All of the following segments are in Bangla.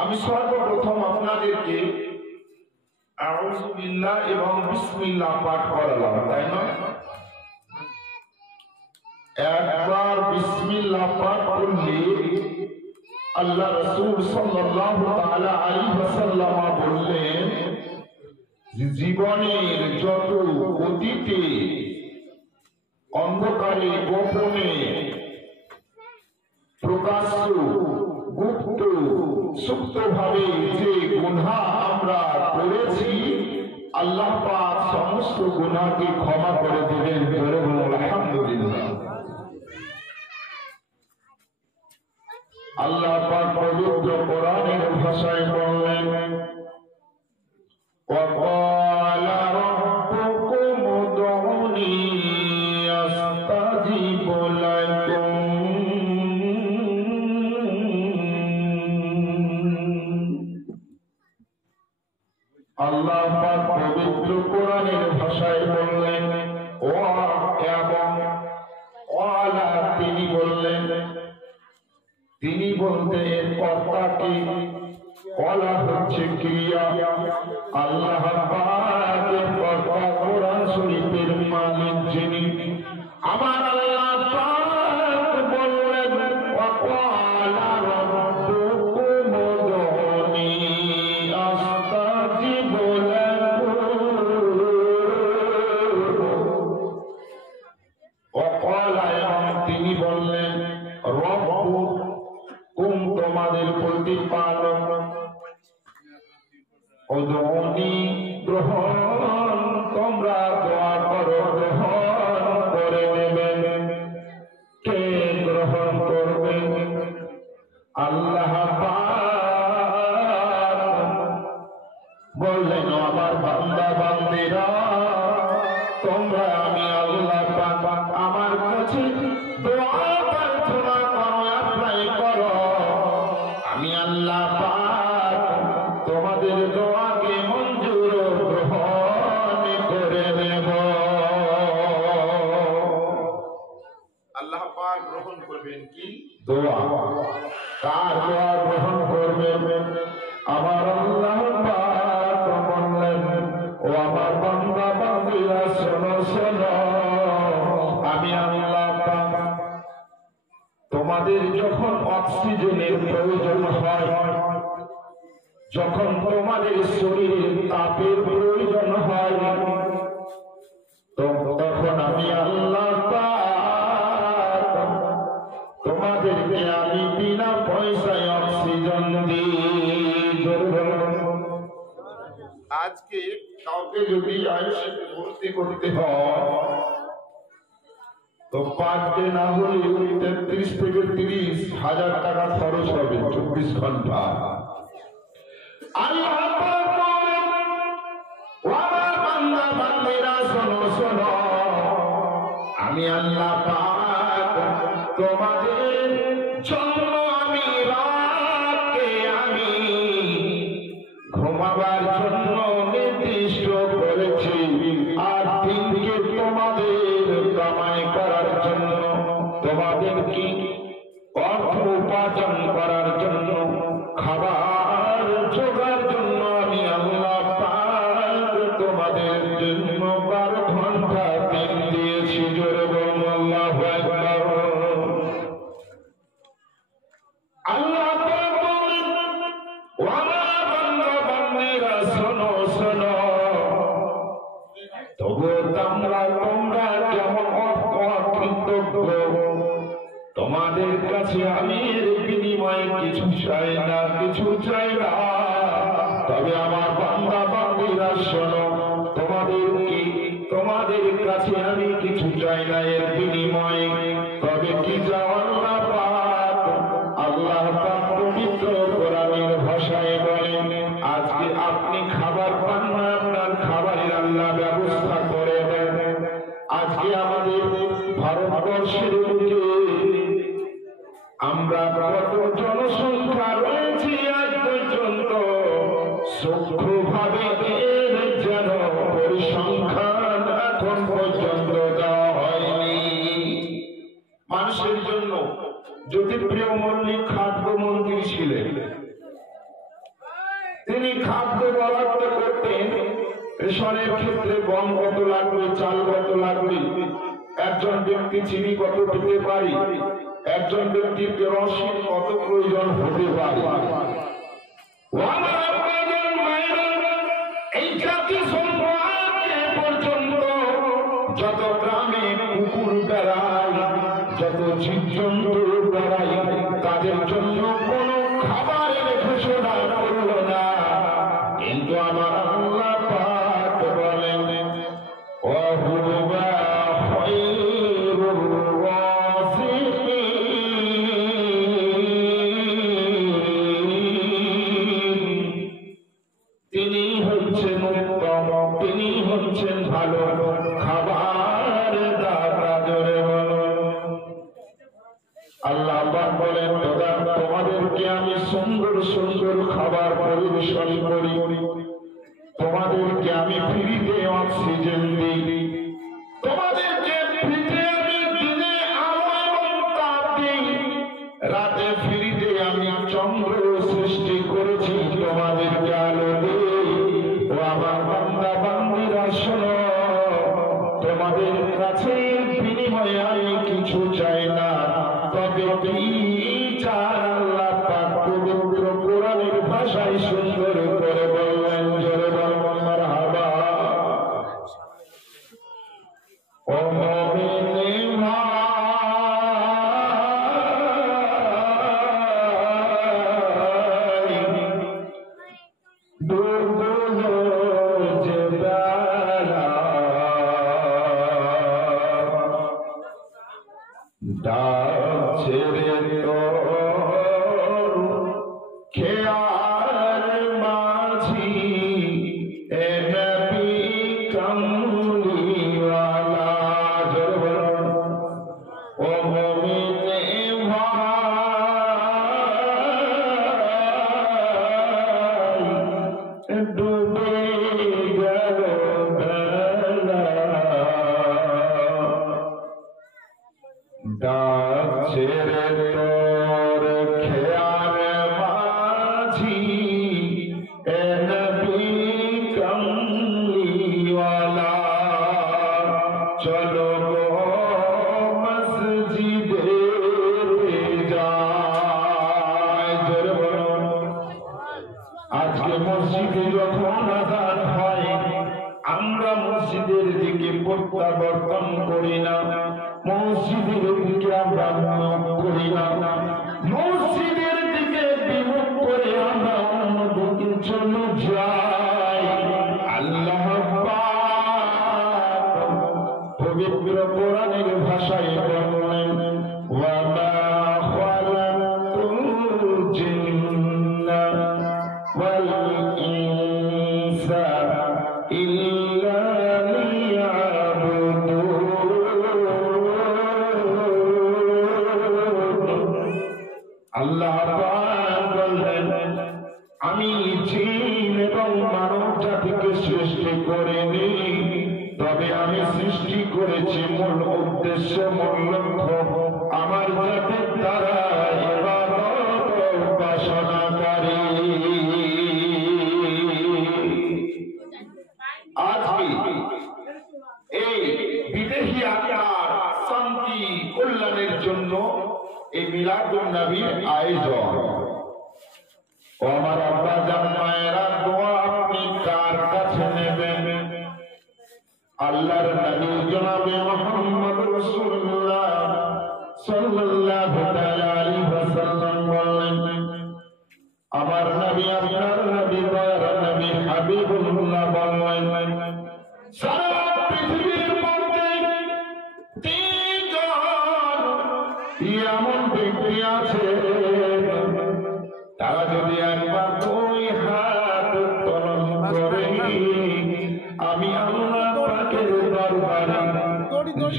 আমি সর্বপ্রথম আপনাদেরকে আউযু বিল্লাহ এবং বিসমিল্লাহ পাঠ করালাম, তাই না? একবার বিসমিল্লাহ পাঠ করলে আল্লাহ রাসূল সাল্লাল্লাহু তাআলা আলাইহি ওয়াসাল্লাম বললেন, জীবনের যত অতীতে অন্ধকারে গোপনে প্রকাশ্য গুপ্ত সুপ্তভাবে যে গুনাহ আমরা করেছি আল্লাহ পাক সমস্ত গুনাহকে ক্ষমা করে দেবেন। জোরে বলুন আলহামদুলিল্লাহ। আল্লাহ পাক পবিত্র কোরআনের ভাষায় বললেন, وَقَالَ رَبُّكُمُ ادْعُونِي أَسْتَجِبْ لَكُمْ আল্লাহ পাক পবিত্র কোরআনের ভাষায় বললেন ও এবং ওয়ালা তিনি বললেন, তিনি বলতে কর্তাকে, ওয়ালা হচ্ছে ক্রিয়া, আল্লাহ পাকের কর্তা কোরআন শরীফের মালিক যিনি আমার আল্লাহ পাক বললেন ওয়াকালা রাব্বুকুম উদউনি আস্তাজিব লাকুম। ওয়াকালা এবং তিনি বললেন রব্বুকুম তোমাদের প্রতিপালক, উদউনি গ্রহণ তোমরা দোয়া করো গ্রহণ করে নেবেন। কে গ্রহণ করবে? আল্লাহ পাক বললেন আমার বান্দা বান্দিরা তোমরা আমি আল্লাহ পাক আমার কাছে দোয়া প্রার্থনা করো, অ্যাপ্লাই করো, আমি আল্লাহ পাক তোমাদের দোয়াকে মঞ্জুর গ্রহণ করে নেব। আল্লাহ পাক গ্রহণ করবেন কি? দোয়া। কার দোয়া গ্রহণ করবেন? আমার আল্লাহ পাক বললেন ও আমার বান্দা বান্দিরা শোনো শোনো, আমি আল্লাহ পাক তোমাদের যখন অক্সিজেনের প্রয়োজন হয়, যখন তোমাদের শরীরে তাপের প্রয়োজন হয়, তখন আমি আল্লাহ পাক তোমাদেরকে আমি বিনা পয়সায় অক্সিজেন দিই। আজকে কাউকে যদি আইসিইউতে ভর্তি করতে হয় তো পার ডে না হলে 33 থেকে 30,000 টাকা খরচ হবে 24 ঘন্টা। আল্লাহ পাক বলেন ও আমার বান্দা বান্দিরা শোনো শোনো, আমি আল্লাহ পাক তোমাদের জন্য আমি রাতকে আমি ঘুমাবার জন্য নির্দিষ্ট করেছি, আর দিনকে তোমাদের কামাই করার জন্য, তোমাদের কি অর্থ উপার্জন করার জন্য, খাবার জোগাড় জন্য আমি আল্লাহ পাক তোমাদের জন্য 12 ঘন্টা দিন দিয়েছি। জোরে বলুন আল্লাহু আকবার। আল্লাহ পাক বলেন ও আমার বান্দা বান্দিরা শোনো শোনো, তবু তোমরা কেমন অকৃতজ্ঞ, তোমাদের কাছে আমি এর বিনিময়ে কিছু চাই না, কিছু চাই না। তবে আমার বান্দা বান্দিরা শোনো, তোমাদের কাছে আমি কিছু চাই না এর বিনিময়ে, তবে কি চাও? আল্লাহ পাক পবিত্র কোরআনের ভাষায় বলেন, আজকে আপনি খাবার পান না, আপনার খাবারের আল্লাহ ব্যবস্থা করে দেন। আজকে আমাদের ভারতবর্ষের বুকে আমরা কত জনসংখ্যা রয়েছে আজ পর্যন্ত সূক্ষ্মভাবে এর যেন পরিসংখ্যান এখন পর্যন্ত দেওয়া হয়নি। মানুষের জন্য তিনি খাদ্য বরাদ্দ করতেন। রেশনের ক্ষেত্রে গম কত লাগবে, চাল কত লাগবে, একজন ব্যক্তি চিনি কত পেতে পারি, একজন ব্যক্তির কেরোসিন কত প্রয়োজন হতে পারে। এই জাতি সম্পর্কে পর্যন্ত যত গ্রামে কুকুর বেড়ায়, যত জীবজন্তু বেড়ায়, তাদের জন্য কোন খাবারের ঘোষণা করল না। কিন্তু আমার আল্লাহ পাক বলেন, ওয়াহুবা খায়রুর রাযিকিন, তিনি হচ্ছেন উত্তম, তিনি হচ্ছেন ভালো খাবার দাতা। জোরে বলুন আল্লাহ পাক বলেন, তোমাদেরকে আমি সুন্দর সুন্দর খাবার পরিবেশন করি, তোমাদেরকে আমি ফ্রিতে অক্সিজেন দিই, তোমাদেরকে ফ্রিতে আমি দিনে আলো এবং তাপ দিই, রাতে ফ্রিতে আমি চন্দ্র সৃষ্টি করেছি, তোমাদেরকে আলো দিই। ও আমার বান্দা বান্দীরা শোনো, তোমাদের কাছে বিনিময়ে আমি কিছু চাই না, তবে কি চান আল্লাহ পাক পবিত্র কোরআনের ভাষায় সুন্দর করে বললেন। জোরে বলুন মারহাবা। ও মুমিন ভাই, দুর্বল যে বেলা, ডাকছে রে তোর খেয়ার মাঝি, এ নবী কামলিওয়ালা। জোরে বলুন ও মুমিন ভাই, ডুবে গেল বেলা, ডাকছে রে তোর খেয়ার মাঝি, এ নবী কামলিওয়ালা। চলো গো মসজিদে যাই। জোরে বলুন। আজকে মসজিদে যখন আযান হয়, আমরা মসজিদের দিকে প্রত্যাবর্তন করি না, মসজিদের দিকে আমরা মুখ করি না, মসজিদের দিকে বিমুখ করে আমরা অন্যদিকে চলে যাই। আল্লাহ পাক পবিত্র কোরআনের ভাষায় বলেন, ওয়া মা খালাকতুল জিন্না ওয়াল ইনসা ইল্লা আল্লাহ পাক বলেন, আমি জিন এবং মানব জাতিকে সৃষ্টি করিনি, তবে আমি সৃষ্টি করেছি মূল উদ্দেশ্য, মূল লক্ষ্য আমার জাতির দ্বারা ইবাদত উপাসনাকারী। আজকে এই বিদেশি আত্মার শান্তি কল্যাণের জন্য এই মিলাদুন নবীর আয়োজন। ও আমার আব্বা জান মায়েরা, দোয়া আপনি কার কাছে নেবেন? আল্লাহর নবী জনাবে মুহাম্মদ রাসূলুল্লাহ সাল্লাল্লাহু তাআলা আলাইহি ওয়াসাল্লাম বললেন, আমার নবী আপনার নবী দয়ার নবী হাবিবুল্লাহ বললেন, সারা পৃথিবীর মধ্যে তিনজন এমন ব্যক্তি আছে, তারা যদি একবার দুই হাত উত্তোলন করে আমি আল্লাহ পাকের দরবারে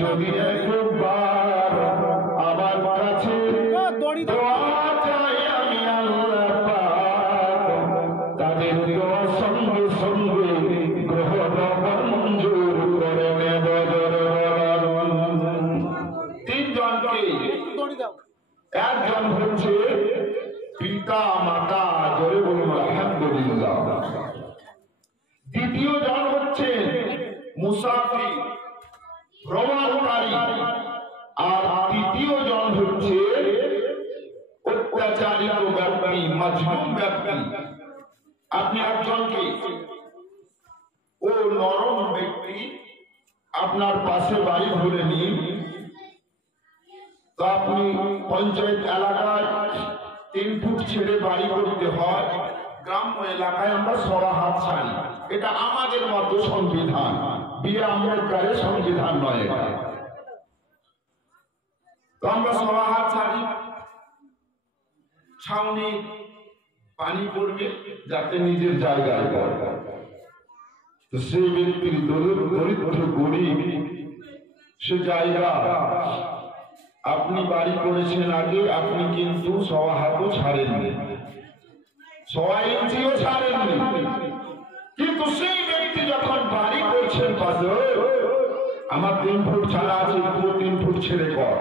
যদি একবার আমার কাছে দোয়া চাই, আমি আল্লাহ পাক তাদের দোয়া সঙ্গে সঙ্গে গ্রহণ মঞ্জুর করে নেব। তিনজনকে, একজন হচ্ছে পিতা মাতা। জোরে বলুন আলহামদুলিল্লাহ। দ্বিতীয় জন হচ্ছে মুসাফির, ভ্রমণকারী, আর তৃতীয় জন হচ্ছে অত্যাচারিত ব্যক্তি, মাজলুম ব্যক্তি। আপনি একজনকে, ও নরম ব্যক্তি, আপনার পাশে বাড়ি ধরে নিন, তো আপনি পঞ্চায়েত এলাকায় 3 ফুট ছেড়ে বাড়ি করতে হয়, গ্রাম্য এলাকায় আমরা সবার হাত ছাড়ি। এটা আমাদের মতো সংবিধান, বিয়ে আম্বেদকরের সংবিধান নয় এটা। তো আমরা সবার হাত ছাড়ি, ছাউনি পানি পড়বে যাতে নিজের জায়গায় পড়ে। তো সেই ব্যক্তির দরিদ্র গরিব সে জায়গা আপনি বাড়ি করেছেন আগে, আপনি কিন্তু সওয়া হাতও ছাড়েননি, 1.5 ইঞ্চিও ছাড়েননি। কিন্তু সেই ব্যক্তি যখন বাড়ি করছেন পাশে, আমার 3 ফুট ছাড়া আছে, তুই 3 ফুট ছেড়ে কর,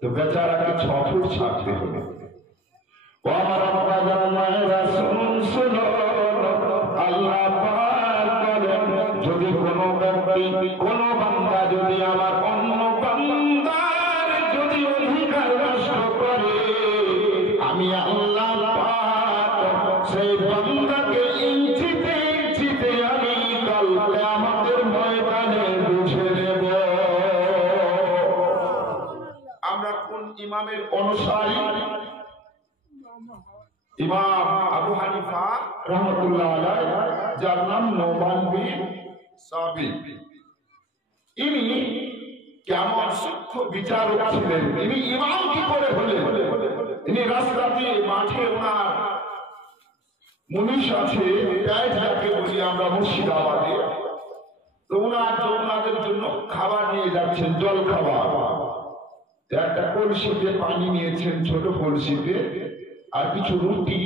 তো বেচারাকে 6 ফুট ছাড়তে হবে। ও আমার বাবা মায়েরা শুনুন, আল্লাহ পাক বলেন, যদি কোনো ব্যক্তি, কোনো বান্দা যদি আমার অন্য বান্দার যদি অধিকার নষ্ট করে, আমি আল্লাহ পাক সেই বান্দাকে ইঞ্চিতে ইঞ্চিতে আমি কাল কিয়ামতের ময়দানে বুঝে নেব। আমরা কোন ইমামের অনুসারী? ইমাম আবু হানিফা রাহমাতুল্লাহ আলাইহি, যার নাম নোমান বিন সাবিত। ইনি কেমন সূক্ষ্ম বিচারক ছিলেন, ইনি ইমাম কি করে হলেন? ইনি রাস্তাতে মাঠে ওনার মুনিশ আছে, যাকে বলি আমরা মুর্শিদাবাদে, তো ওনাদের জন্য খাবার নিয়ে যাচ্ছেন, জল খাবার। একটা কলসিতে পানি নিয়েছেন, ছোট কলসিতে, আর কিছু রুটি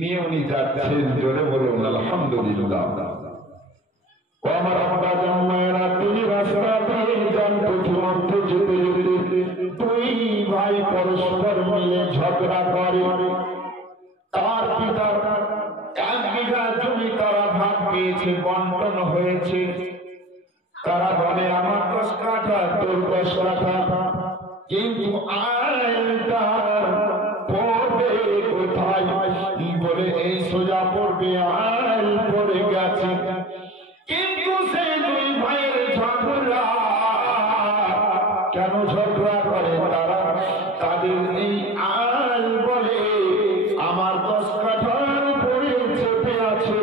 নিয়ে উনি যাচ্ছেন। জোরে বলুন আলহামদুলিল্লাহ। ও আমার আব্বা জামাইরা, তিনি রাস্তা দিয়ে যান, পথিমধ্যে যেতে যেতে 2 ভাই পরস্পর মিলে ঝগড়া করে। তার পিতার 1 বিঘা জমি তারা ভাগ পেয়েছে, বন্টন হয়েছে। তারা বলে আমার 10 কাঠা, তোর 10 কাঠা, কিন্তু আইনটা পড়বে কোথায়? বলে এই সোজা পড়বে, আইন পড়ে গেছে। কিন্তু সেই 2 ভাইয়ের ঝগড়া, কেন ঝগড়া করে তারা? তাদের এই আইন বলে আমার 10 কাঠার পড়ে চেপে আছে,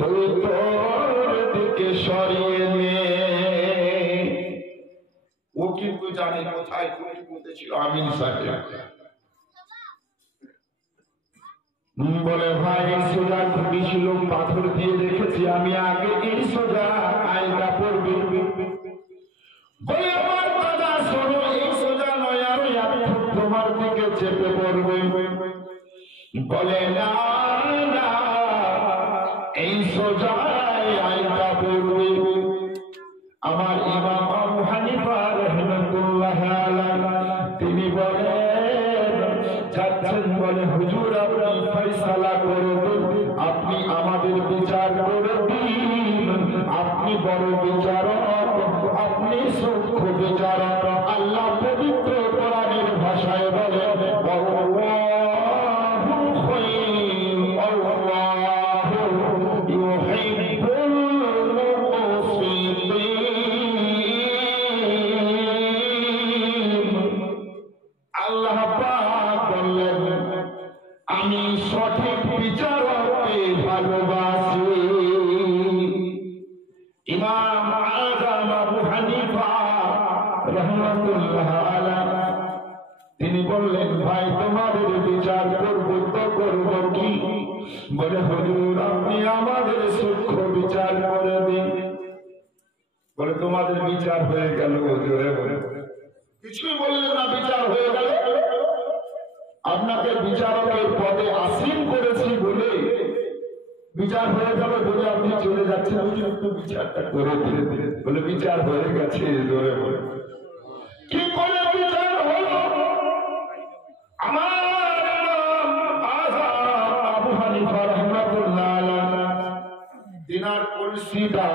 তুই তোর দিকে সরিয়ে নে। ও কিন্তু জানে কোথায় কোটি বলতেছিল আমিন সাহেব। বলে ভাই, এই সোজা খুবই ছিল, পাথর দিয়ে দেখেছি আমি আগে, এই সোজা আইনটা পড়বে। বলে আমার দাদা শোনো, এই সোজা নয়, আরো 1 ফুট তোমার দিকে চেপে পড়বে। বলে না না, এই সোজা আইনটা পড়বে। আমার ইমাম আবু হানিফা রাহমাতুল্লাহ আলাইহি, তিনি বলেন, যাচ্ছেন, বলে হুজুর আপনি ফয়সালা করে দিন, আপনি আমাদের বিচার করে দিন, আপনি বড় বিচারক, আপনি সূক্ষ্ম বিচারক। আল্লাহ পবিত্র কোরআনের ভাষায় বলে, আল্লাহু খায়র, আল্লাহু ইউহিব্বুল মুকসিতিন। আল্লাহ পাক বললেন, আমি সঠিক বিচারককে ভালোবাসি। ইমাম আযম আবু হানিফা রাহমাতুল্লাহ আলাইহি, তিনি বললেন, ভাই তোমাদের বিচার করব তো করব কি? বলে হুজুর আপনি আমাদের সূক্ষ্ম বিচার করে দিন। বলে তোমাদের বিচার হয়ে গেল? জোরে বলে, কিছুই বললেন না, বিচার হয়ে গেল। আপনাকে বিচারকের পদে আসীন করেছি বলে বিচার হয়ে যাবে বলে আপনি চলে যাচ্ছেন, একটু বিচারটা করে দিন। বলে বিচার হয়ে গেছে। জোরে বলে, কি করে বিচার হলো? আমার আবু হানিফা রাহমাতুল্লাহ তিনার কলসিটা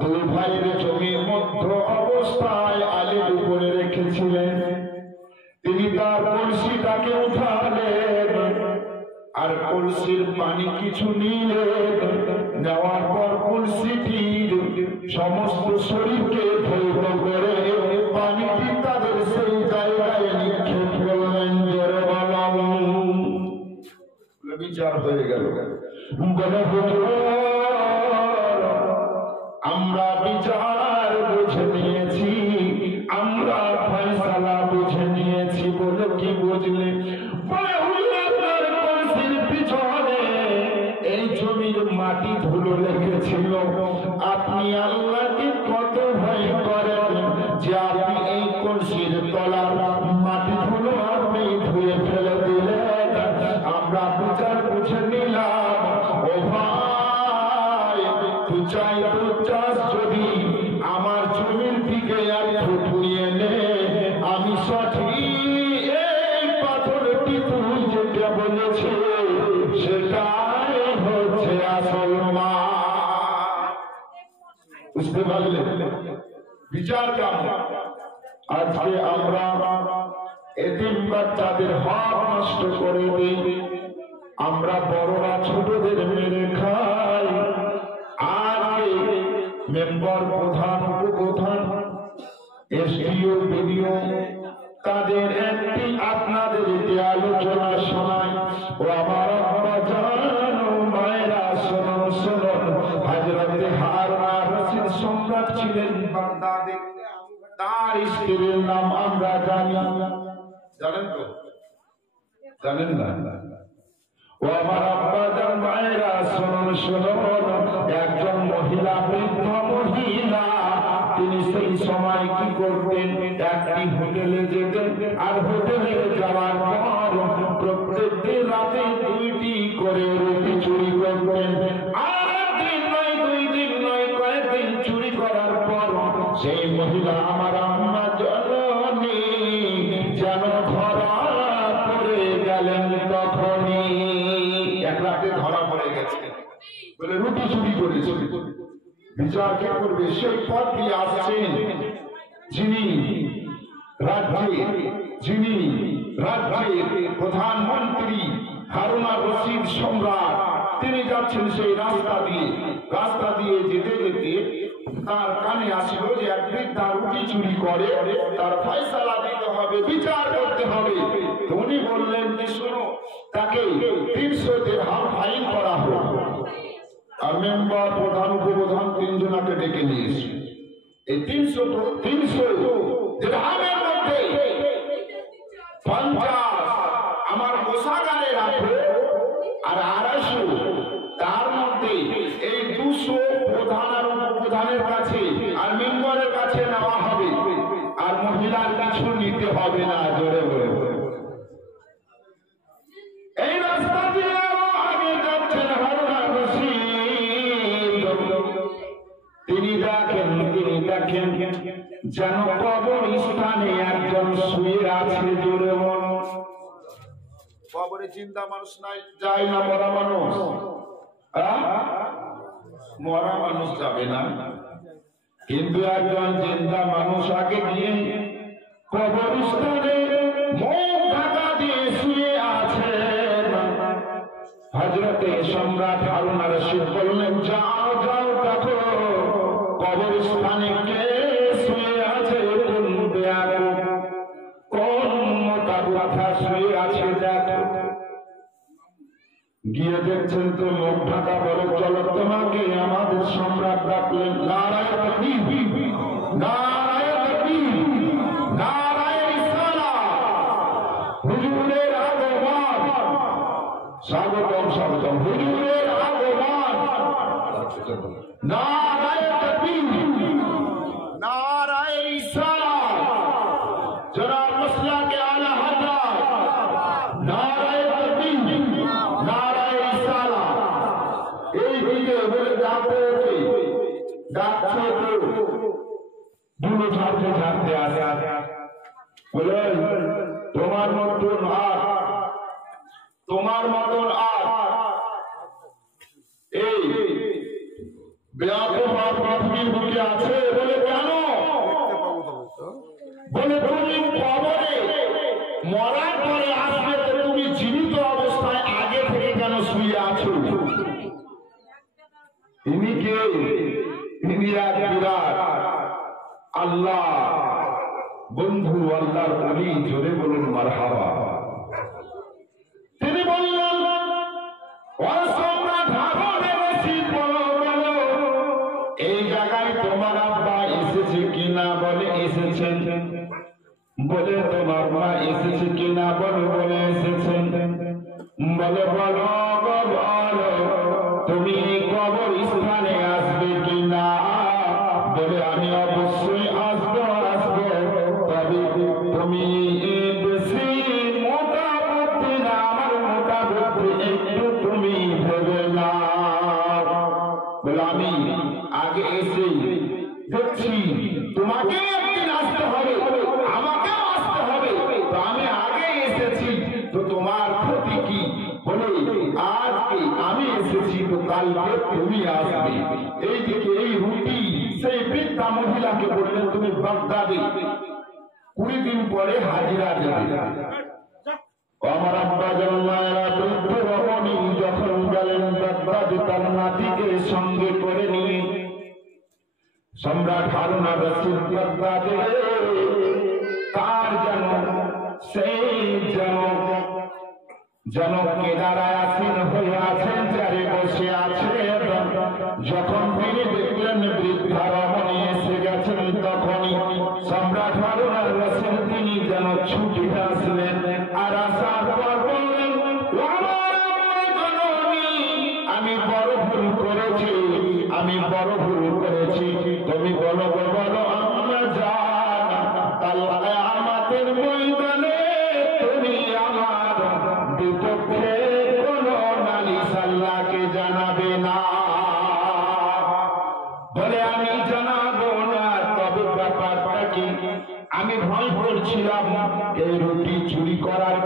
দুই ভাইয়ের জমির মধ্য অবস্থায় আলীর উপরে রেখেছিলেন। তিনি তার কলসিটাকে উঠালেন আর কলসির পানি কিছু নিলেন। নেওয়ার পর কলসিটির সমস্ত শরীরকে ধৌত করে পানিটি তাদের সেই জায়গায় নিক্ষেপ করলেন। জোরে বলুন, বিচার হয়ে গেল। বলে আমরা বিচার বুঝে নিয়েছি, আমরা ফয়সালা বুঝে নিয়েছি। বলে কি বুঝলে? এই জমির মাটি ধুলো লেগেছিল। আপনি আল্লাহকে কত ভয় করেন যে আপনি এই কলসির তলার মাটি ধুলো আপনি ধুয়ে ফেলে দিলেন। আমরা বিচার বুঝে নিলাম। ও ভাই, তুই চাই তো চাষ যদি আমার জমির দিকে আর ফুটুয়ে নে, আমি সঠিক এই পাথরটি তুই যেটা বলেছে সেটাই হচ্ছে আসল মা। বুঝতে পারলে বিচার কেমন? আজকে আমরা এতিম বাচ্চাদের হক নষ্ট করে দিই, আমরা বড়রা ছোটদের মেরে খাই। আজকে মেম্বার, প্রধান, উপপ্রধান, এসডিও, বিডিও তাদের একটি আপনাদের আলোচনা শোনায়। ও আমার আব্বা জান, মায়েরা শোনো শোনো, হযরতে হারুন রশিদ সম্রাট ছিলেন বাগদাদে। তার স্ত্রীর নাম আমরা জানি, জানেন তো? জানেন না? ও আমার আব্বা জান, মায়েরা শোনো শোনো, একজন মহিলা, বৃদ্ধ মহিলা, তিনি সেই সময় কি করতেন? একটি হোটেলে যেতেন আর হোটেলে যাওয়ার পর প্রত্যেকটি রাতে 2টি করে রুটি চুরি করতেন। আর দিন নয়, 2 দিন নয়, কয়েকদিন চুরি করার পর সেই মহিলা আমার আম্মা জননী যেন ধরা পড়ে গেলেন। তখনই এক রাতে ধরা পড়ে গেছে বলে রুটি চুরি করেছে। বিচার কে করবে? সেই পথ দিয়ে আসছেন যিনি রাজ্যের প্রধানমন্ত্রী হারুন রশিদ সম্রাট, তিনি যাচ্ছেন সেই রাস্তা দিয়ে যেতে যেতে তার কানে আসলো যে এক বৃদ্ধা রুটি চুরি করে, তার ফয়সালা দিতে হবে, বিচার করতে হবে। উনি বললেন যে শোনো, তাকে 300 দিরহাম ফাইন করা হোক। আর মেম্বার, প্রধান, উপপ্রধান 3 জনাকে ডেকে নিয়েছে। এই 300 দিরহামের মধ্যে 50 আমার কোষাগারে রাখো, আর 250 তার মধ্যে এই 200 প্রধান আর উপপ্রধানের কাছে আর মেম্বারের কাছে নেওয়া হবে, আর মহিলার কিছু নিতে হবে না। জোরে বলে এই রাস্তা দিয়ে আগে যাচ্ছেন হারুন রশিদ। তিনি দেখেন যেন কবরস্থানে একজন শুয়ে আছে। জোরে কবরে চিন্তা মানুষ নাই, যায় না মরা মানুষ, মরা মানুষ যাবে না, কিন্তু একজন জিন্দা মানুষ আগে গিয়ে কবরস্থানে মুখ ঢাকা দিয়ে শুয়ে আছে। হযরতে সম্রাট হারুন রশিদ বললেন, যাও যাও দেখো কবরস্থানে কে শুয়ে আছে, কোন মোটা কথা শুয়ে আছে দেখো। গিয়ে দেখছেন তো মুখ ঢাকা। বলে চলো, তোমাকে আমাদের সম্রাট ডাকলেন। নারায়ে তাকবীর, নারায়ে তাকবীর, নারায়ে রিসালাত, হুজুরের আগমন, স্বাগতম স্বাগতম, হুজুরের আগমন। নারায়ে তাকবীর, নারায়ে রিসালাত, জনাব মাসলাকে আলা হযরত, নারায়ে তাকবীর, নারায়ে রিসালাত। এই দিকে বলে ডাকতে ডাকছে দুটো ঝাড়তে ঝাড়তে আসে। বলে তোমার মতন আর এই বেয়াকুফা পৃথিবীর বুকে আছে বলে কেন? বলে তুমি কবরে মরার পরে আসবে, তো তুমি জীবিত অবস্থায় আগে থেকে কেন শুয়ে আছো? ইনি কে? ইনি এক বিরাট আল্লাহ বন্ধু, আল্লাহর ওলি। জোরে বলুন মারহাবা। তিনি বললেন এই জায়গায় তোমার আব্বা এসেছে কিনা? বলে এসেছেন। বলে তোমার মা এসেছে কিনা? বলে এসেছেন। বলে বলো বলো তুমি কবর স্থানে আসবে কিনা? বলে আমি অবশ্যই আসবো আসবো, তবে তুমি বেশি মোটা বুদ্ধি না, আমার মোটা বুদ্ধি একটু তুমি ভেবে না। বলে আমি আগে এসে দেখছি তোমাকে একদিন আসতে হবে, আমাকেও আসতে হবে, তো আমি আগে এসেছি, তো তোমার ক্ষতি কি? বলে আজকে আমি এসেছি, তো কালকে তুমি আসবে। এইদিকে এই রুটি সেই বৃদ্ধা মহিলাকে বললেন তুমি বাগদাদে 20 দিন পরে হাজিরা দেবে। আমার আব্বা জন্মায়েরা বৃদ্ধ রমণী যখন গেলেন বাগদাদে, তার নাতিকে সঙ্গে করে নিয়ে সম্রাট হারুন আর রশিদ বাগদাদে, তার যেন সেই যেন কেদারায় আসীন হয়ে আছেন, যারে বসে আছে। যখন তিনি দেখলেন বৃদ্ধা রমণী এসে গেছেন, তখনই সম্রাট হারুন আর রশিদ তিনি যেন ছুটে আসলেন। আর আসার পর বললেন আমি বড় ভুল করেছি, আমি বড় ভুল করেছি, তুমি বলো বলো আমরা জান কাল আমাদের ময়দানে তুমি আমার বিপক্ষে কোনো নালিশ আল্লাহকে জানাবে না। বলে আমি জানাবো না, তবে ব্যাপারটা কি? আমি ভয় করছিলাম এই রুটি চুরি করার